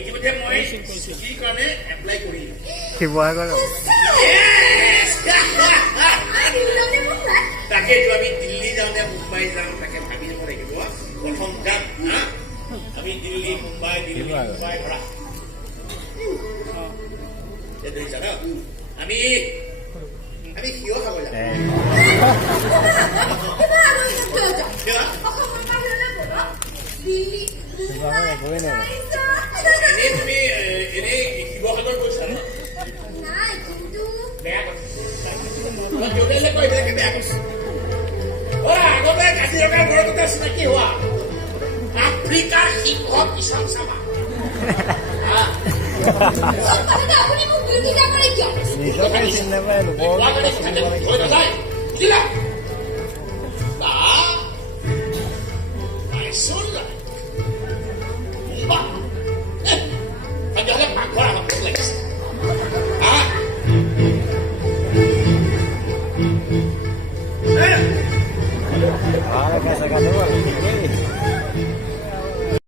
ইতিমধ্যে মই চিঠিৰ কাৰণে এপ্লাই কৰিলোঁ শিৱসাগৰ তাকেতো আমি দিল্লী যাওঁ নে মুম্বাই যাওঁ তাকে ভাবি যাব লাগিব প্ৰথম যাম আমি দিল্লী মুম্বাই ধৰা ধৰিছা ন আমি কিয় খাব যাম এনেই তুমি এনেই শিৱসাগৰ গৈছা ন বেয়া কথা দেউতাইলে কৈ থাকে বেয়া কৈছে আগতে কাজিৰঙা ঘৰতে চিনাকি হোৱা আফ্ৰিকাৰ সিংহ কিষাণ চাবা পাকঘৰ আমাক লাগিছে Ahora que sacarlo.